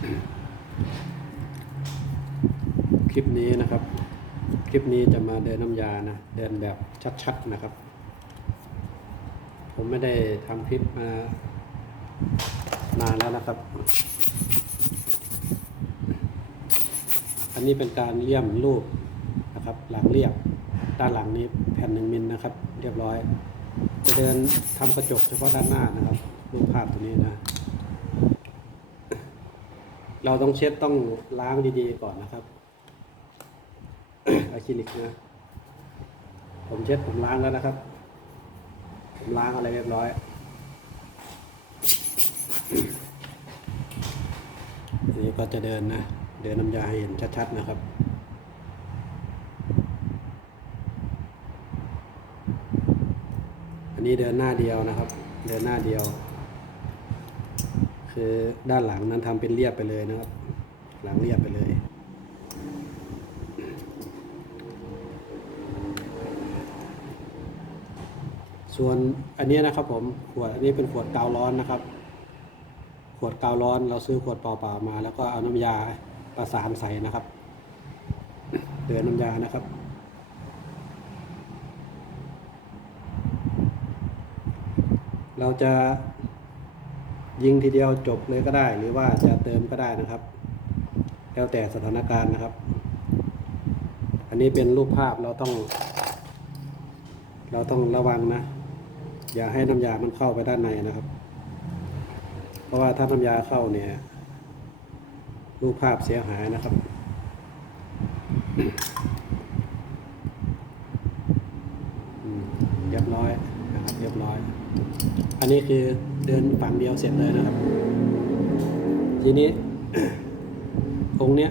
คลิปนี้นะครับ คลิปนี้จะมาเดินน้ำยานะ เดินแบบชัดๆนะครับ ผมไม่ได้ทำคลิปมานานแล้วนะครับ อันนี้เป็นการเลี่ยมรูปนะครับ หลังเรียบ ด้านหลังนี้แผ่นหนึ่งมิลนะครับ เรียบร้อย จะเดินทำกระจกเฉพาะด้านหน้านะครับ รูปภาพตัวนี้นะ เราต้องเช็ดต้องล้างดีๆก่อนนะครับอะคริลิกนะผมเช็ดผมล้างแล้วนะครับ ผมล้างอะไรเรียบร้อย ทีนี้ก็จะเดินนะ เดินน้ำยาให้เห็นชัดๆนะครับอันนี้เดินหน้าเดียวนะครับ เดินหน้าเดียว คือด้านหลังนั้นทำเป็นเรียบไปเลยนะครับ หลังเรียบไปเลย ส่วนอันนี้นะครับผมขวดอันนี้เป็นขวดกาวร้อนนะครับ ขวดกาวร้อนเราซื้อขวดเปล่าๆมา แล้วก็เอาน้ำยาประสานใส่นะครับเดือนน้ำยานะครับเราจะ ยิงทีเดียวจบเลยก็ได้ หรือว่าจะเติมก็ได้นะครับ แล้วแต่สถานการณ์นะครับ อันนี้เป็นรูปภาพเราต้อง เราต้องระวังนะ อย่าให้น้ำยามันเข้าไปด้านในนะครับ เพราะว่าถ้าน้ำยาเข้าเนี่ย รูปภาพเสียหายนะครับเรียบร้อยนะครับเรียบร้อย อันนี้คือเดินฝั่งเดียวเสร็จเลยนะครับ ทีนี้องค์เนี้ย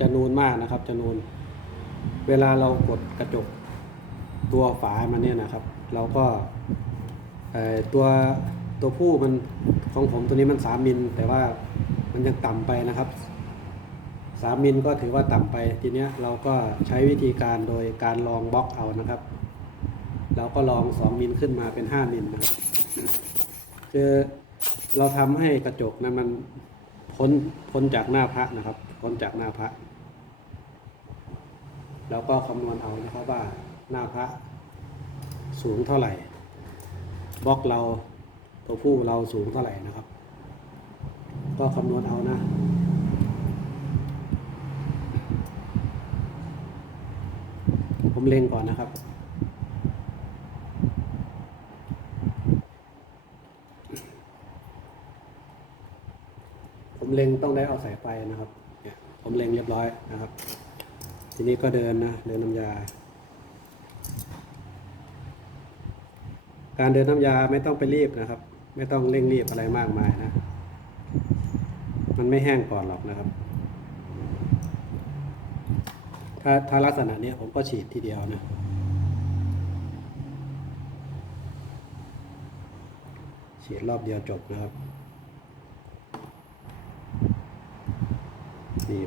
จะนูนมากนะครับ จะนูน เวลาเรากดกระจกตัวฝามันเนี่ยนะครับ เราก็ตัวตัวผู้มันของผมตัวนี้มันสามมิลแต่ว่ามันยังต่ำไปนะครับสามมิลก็ถือว่าต่ำไปทีเนี้ยเราก็ใช้วิธีการโดยการลองบล็อกเอานะครับ เราก็ลองสองมิลขึ้นมาเป็นห้ามิลนะครับคือเราทำให้กระจกนั้นมันพ้นพ้นจากหน้าพระนะครับ พ้นจากหน้าพระแล้วก็คำนวณเอานะครับว่าหน้าพระสูงเท่าไหร่บล็อกเราตัวผู้เราสูงเท่าไหร่นะครับ ก็คำนวณเอานะผมเล็งก่อนนะครับ เล็งต้องได้เอาสายไฟนะครับเนี่ยผมเล็งเรียบร้อยนะครับ ทีนี้ก็เดินนะเดินน้ำยา การเดินน้ำยาไม่ต้องไปรีบนะครับ ไม่ต้องเร่งรีบอะไรมากมายนะ มันไม่แห้งก่อนหรอกนะครับ ถ้าถ้าลักษณะนี้ผมก็ฉีดทีเดียวนะฉีดรอบเดียวจบนะครับ นี่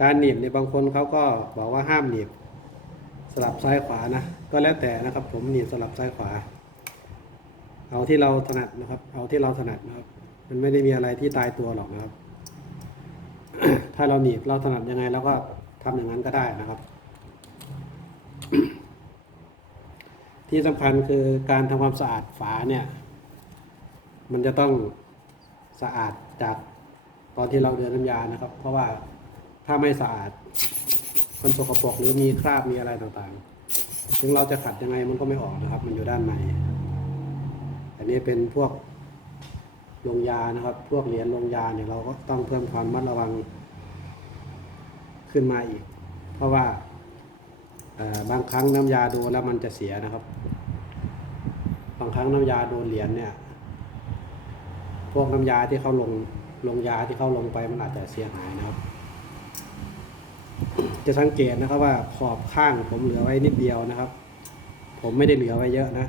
การหนีบในยบางคนเขาก็บอกว่าห้ามหนีบสลับซ้ายขวานะ ก็แล้วแต่นะครับ ผมหนีบสลับซ้ายขวา เอาที่เราถนัดนะครับ เอาที่เราถนัดนะครับ มันไม่ได้มีอะไรที่ตายตัวหรอกนะครับ ถ้าเราหนีบเราถนัดยังไงเราก็ทำอย่างนั้นก็ได้นะครับ ที่สำคัญคือการทำความสะอาดฝาเนี่ย มันจะต้องสะอาดจากตอนที่เราเดินน้ำยานะครับ เพราะว่าถ้าไม่สะอาด มันสกปรกหรือมีคราบมีอะไรต่างๆ ถึงเราจะขัดยังไงมันก็ไม่ออกนะครับ มันอยู่ด้านใน อันนี้เป็นพวกลงยานะครับ พวกเหรียญลงยาเนี่ยเราก็ต้องเพิ่มความระมัดระวังขึ้นมาอีก เพราะว่าบางครั้งน้ำยาโดนแล้วมันจะเสียนะครับ บางครั้งน้ำยาโดนเหรียญเนี่ย พวกน้ำยาที่เขาลงลงยาที่เขาลงไปมันอาจจะเสียหายนะครับ จะสังเกตนะครับว่าขอบข้างผมเหลือไว้นิดเดียวนะครับ ผมไม่ได้เหลือไว้เยอะนะ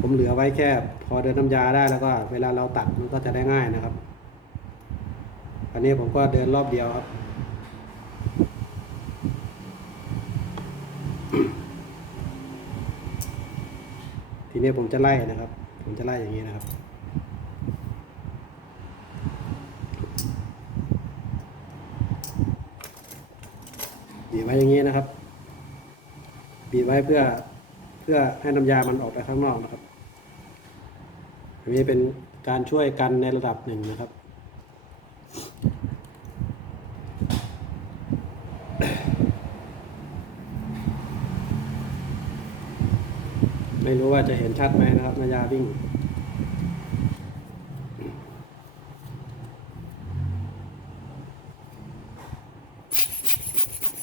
ผมเหลือไว้แค่ พอเดินน้ำยาได้แล้วก็ เวลาเราตัดมันก็จะได้ง่ายนะครับ อันนี้ผมก็เดินรอบเดียวครับทีนี้ผมจะไล่นะครับ ผมจะไล่อย่างนี้นะครับ บีบไว้อย่างนี้นะครับ บีบไว้เพื่อเพื่อให้น้ำยามันออกไปข้างนอกนะครับอันนี้เป็นการช่วยกันในระดับหนึ่งนะครับไม่รู้ว่าจะเห็นชัดไหมนะครับน้ำยาวิ่ง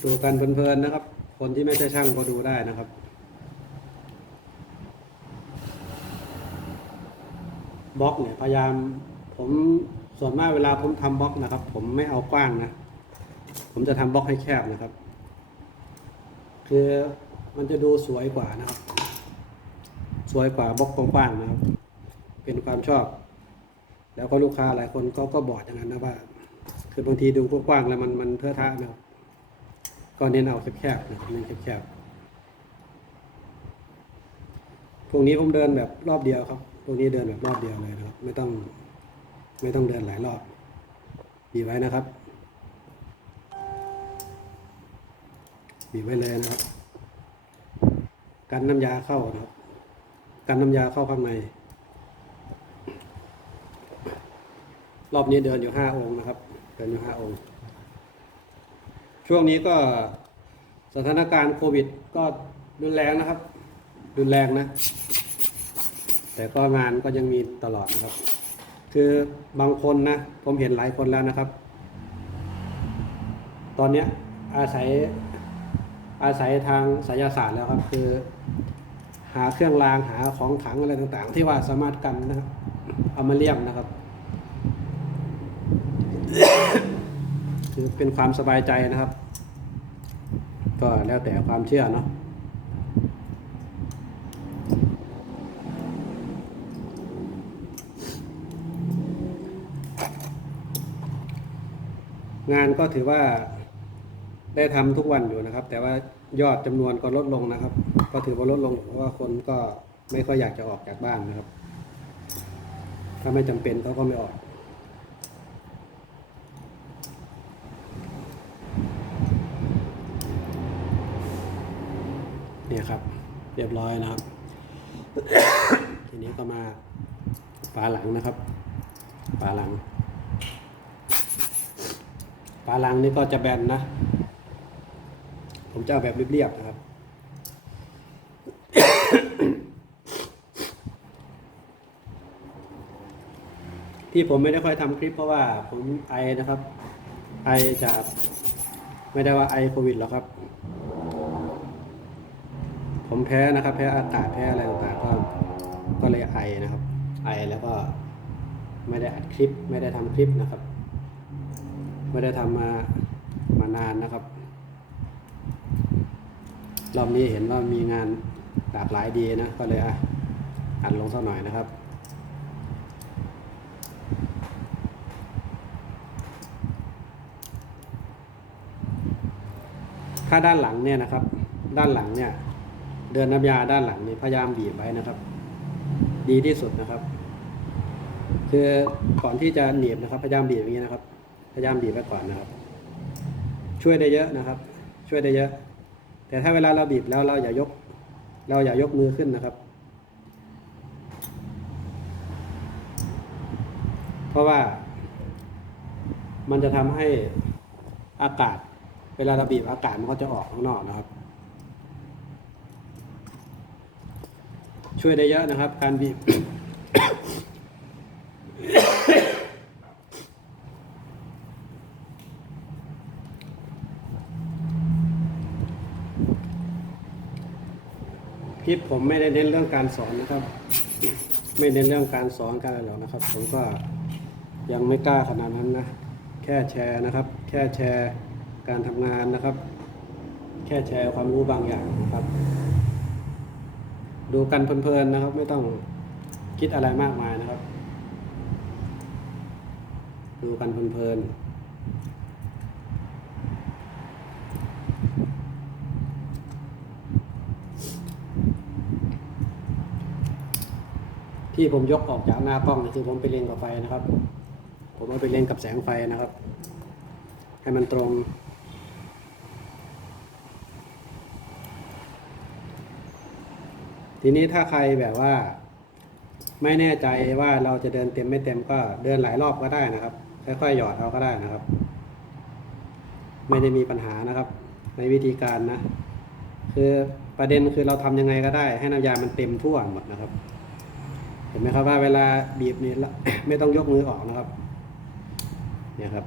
ดูกันเพลินๆนะครับ คนที่ไม่ใช่ช่างก็ดูได้นะครับบล็อกเนี่ยพยายามผมส่วนมากเวลาผมทำบล็อกนะครับ ผมไม่เอากว้างนะ ผมจะทำบล็อกให้แคบนะครับ คือมันจะดูสวยกว่านะครับ สวยกว่าบล็อกกว้างๆนะครับ เป็นความชอบ แล้วก็ลูกค้าหลายคนก็ก็บอกอย่างนั้นนะว่า คือบางทีดูกว้างๆแล้วมันมันเทอะทะนะครับ ก็เน้นเอาแคบๆนะเน้นแคบๆพวกนี้ผมเดินแบบรอบเดียวครับ พวกนี้เดินแบบรอบเดียวเลยนะครับ ไม่ต้องไม่ต้องเดินหลายรอบบีไว้นะครับบีไว้เลยนะครับ กันน้ำยาเข้านะครับ กันน้ำยาเข้าข้างใน รอบนี้เดินอยู่ห้าองค์นะครับ เดินอยู่ห้าองค์ ช่วงนี้ก็สถานการณ์โควิด ก็รุนแรงนะครับ รุนแรงนะ แต่ก็งานก็ยังมีตลอดนะครับ คือบางคนนะ ผมเห็นหลายคนแล้วนะครับ ตอนเนี้ยอาศัยอาศัยทางไสยศาสตร์แล้วครับ คือ หาเครื่องรางหาของขังอะไรต่างๆ ที่ว่าสามารถกันนะครับเอามาเลี่ยมนะครับ คือเป็นความสบายใจนะครับ ก็แล้วแต่ความเชื่อเนาะงานก็ถือว่าได้ทำทุกวันอยู่นะครับ แต่ว่ายอดจำนวนก็ลดลงนะครับ ก็ถือว่าลดลงเพราะว่าคนก็ไม่ค่อยอยากจะออกจากบ้านนะครับ ถ้าไม่จำเป็นเขาก็ไม่ออก เครับ เรียบร้อยนะครับ ทีนี้ก็มาฝาหลังนะครับฝาหลังฝาหลังนี่ก็จะแบนนะ ผมจะเอาแบบเรียบๆนะครับที่ผมไม่ได้ค่อยทำคลิปเพราะว่าผมไอนะครับ ไอจากไม่ได้ว่าไอโควิดหรอกครับ ผมแพ้นะครับ แพ้อากาศแพ้อะไรต่างๆก็ก็เลยไอนะครับ ไอแล้วก็ไม่ได้อัดคลิป ไม่ได้ทำคลิปนะครับ ไม่ได้ทำมามานานนะครับรอบนี้เห็นว่ามีงานหลากหลายดีนะก็เลยอะอัดลงสักหน่อยนะครับถ้าด้านหลังเนี่ยนะครับ ด้านหลังเนี่ย เดินน้ำยาด้านหลังนี่พยายามบีบไว้นะครับ ดีที่สุดนะครับ คือก่อนที่จะหนีบนะครับ พยายามบีบอย่างนี้นะครับ พยายามบีบไว้ก่อนนะครับ ช่วยได้เยอะนะครับ ช่วยได้เยอะ แต่ถ้าเวลาเราบีบแล้วเราอย่ายก เราอย่ายกมือขึ้นนะครับ เพราะว่ามันจะทำให้อากาศ เวลาเราบีบอากาศมันก็จะออกข้างนอกนะครับ ช่วยได้เยอะนะครับ การบีบคลิปผมไม่ได้เน้นเรื่องการสอนนะครับ ไม่เน้นเรื่องการสอนการอะไรหรอกนะครับ ผมก็ยังไม่กล้าขนาดนั้นนะ แค่แชร์นะครับ แค่แชร์การทำงานนะครับ แค่แชร์ความรู้บางอย่างนะครับ ดูกันเพลินๆนะครับ ไม่ต้องคิดอะไรมากมายนะครับ ดูกันเพลินๆที่ผมยกออกจากหน้ากล้องคือผมไปเล็งกับไฟนะครับ ผมเอาไปเล็งกับแสงไฟนะครับ ให้มันตรง ทีนี้ถ้าใครแบบว่า ไม่แน่ใจว่าเราจะเดินเต็มไม่เต็มก็เดินหลายรอบก็ได้นะครับ ค่อยๆหยอดเอาก็ได้นะครับ ไม่ได้มีปัญหานะครับ ในวิธีการนะ คือประเด็นคือเราทำยังไงก็ได้ ให้น้ำยามันเต็มทั่วหมดนะครับ เห็นไหมครับว่าเวลาบีบนี่ละไม่ต้องยกมือออกนะครับ เนี่ยครับ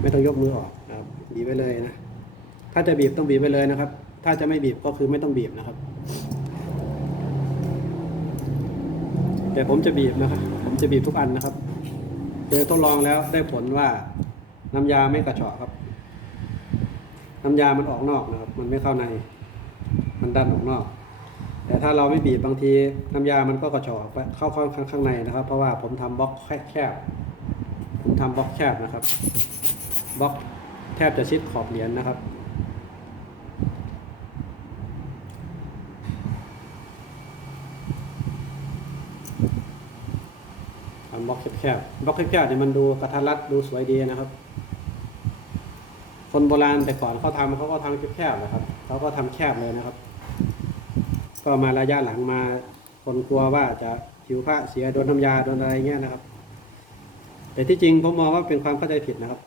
ไม่ต้องยกมือออกนะครับบีบไปเลยนะ ถ้าจะบีบต้องบีบไปเลยนะครับ ถ้าจะไม่บีบก็คือไม่ต้องบีบนะครับ แต่ผมจะบีบนะครับ ผมจะบีบทุกอันนะครับเคยทดลองแล้วได้ผลว่าน้ำยาไม่กระเฉาะครับ น้ำยามันออกนอกนะครับ มันไม่เข้าใน มันดันออกนอก แต่ถ้าเราไม่บีบบางทีน้ำยามันก็กระเฉาะไปเข้าข้างข้างในนะครับ เพราะว่าผมทำบล็อกแคบๆผมทำบล็อกแคบนะครับบล็อกแทบจะชิดขอบเหรียญนะครับ ทำบล็อก แคบบล็อกแคบๆเนี่ยมันดูกระทัดรัดดูสวยดีนะครับ คนโบราณแต่ก่อนเขาทำเขาก็ทำแคบๆนะครับเขาก็ทำแคบเลยนะครับ ก็มาระยะหลังมาคนกลัวว่าจะผิวผ้าเสียโดนน้ำยาโดนอะไรเงี้ยนะครับ แต่ที่จริงผมมองว่าเป็นความเข้าใจผิดนะครับ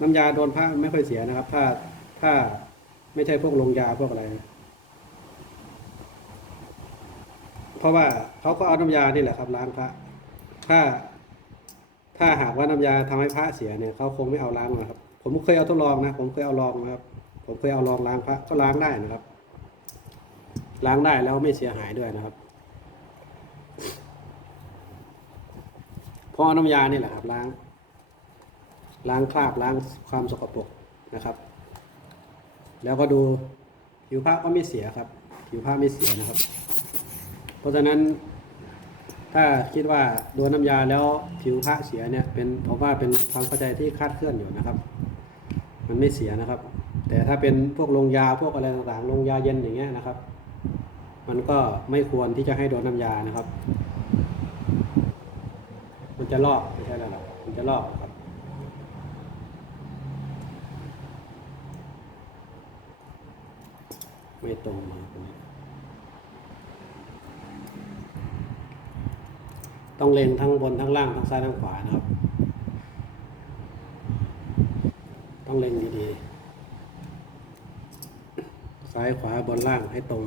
น้ำยาโดนผ้าไม่ค่อยเสียนะครับ ถ้าถ้าไม่ใช่พวกลงยาพวกอะไร เพราะว่าเขาก็เอาน้ำยานี่แหละครับล้างพระถ้า ถ้าหากว่าน้ำยาทำให้พระเสียเนี่ยเขาคงไม่เอาล้างนะครับ ผมเคยเอาทดลองนะ ผมเคยเอาลองนะครับ ผมเคยเอาลองล้างพระก็ล้างได้นะครับ ล้างได้แล้วไม่เสียหายด้วยนะครับเพราะน้ำยานี่แหละครับล้าง ล้างคราบล้างความสกปรกนะครับ แล้วก็ดูผิวพระก็ไม่เสียครับผิวพระไม่เสียนะครับ เพราะฉะนั้นถ้าคิดว่าโดนน้ำยาแล้วผิวพระเสียเนี่ยเป็นผมว่าเป็นความเข้าใจที่คาดเคลื่อนอยู่นะครับ มันไม่เสียนะครับ แต่ถ้าเป็นพวกลงยาพวกอะไรต่างๆลงยาเย็นอย่างเงี้ยนะครับ มันก็ไม่ควรที่จะให้โดนน้ำยานะครับ มันจะลอกไม่ใช่แล้วหรอกมันจะลอกครับไม่ตรงมาตรงนี้ ต้องเล็งทั้งบนทั้งล่างทั้งซ้ายทั้งขวานะครับ ต้องเล็งดีๆซ้ายขวาบนล่างให้ตรง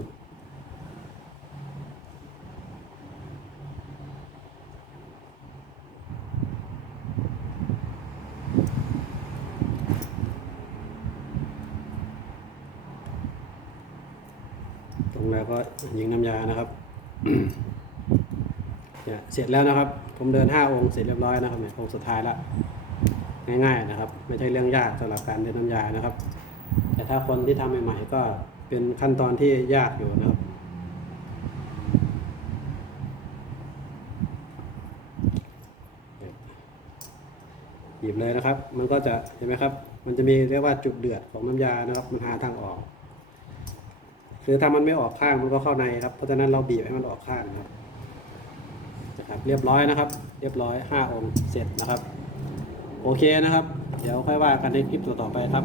ตรงแล้วก็ยิงน้ำยานะครับ เนี่ยเสร็จแล้วนะครับ ผมเดินห้าองค์เสร็จเรียบร้อยนะครับเนี่ยองค์สุดท้ายละง่ายๆนะครับ ไม่ใช่เรื่องยากสำหรับการเดินน้ำยานะครับ แต่ถ้าคนที่ทำใหม่ๆก็เป็นขั้นตอนที่ยากอยู่นะครับหยิบเลยนะครับ มันก็จะเห็นไหมครับ มันจะมีเรียกว่าจุดเดือดของน้ำยานะครับ มันหาทางออก คือถ้ามันไม่ออกข้างมันก็เข้าในครับ เพราะฉะนั้นเราบีบให้มันออกข้างนะครับ ครับเรียบร้อยนะครับ เรียบร้อยห้าองค์เสร็จนะครับ โอเคนะครับ เดี๋ยวค่อยว่ากันในคลิปต่อๆไปครับ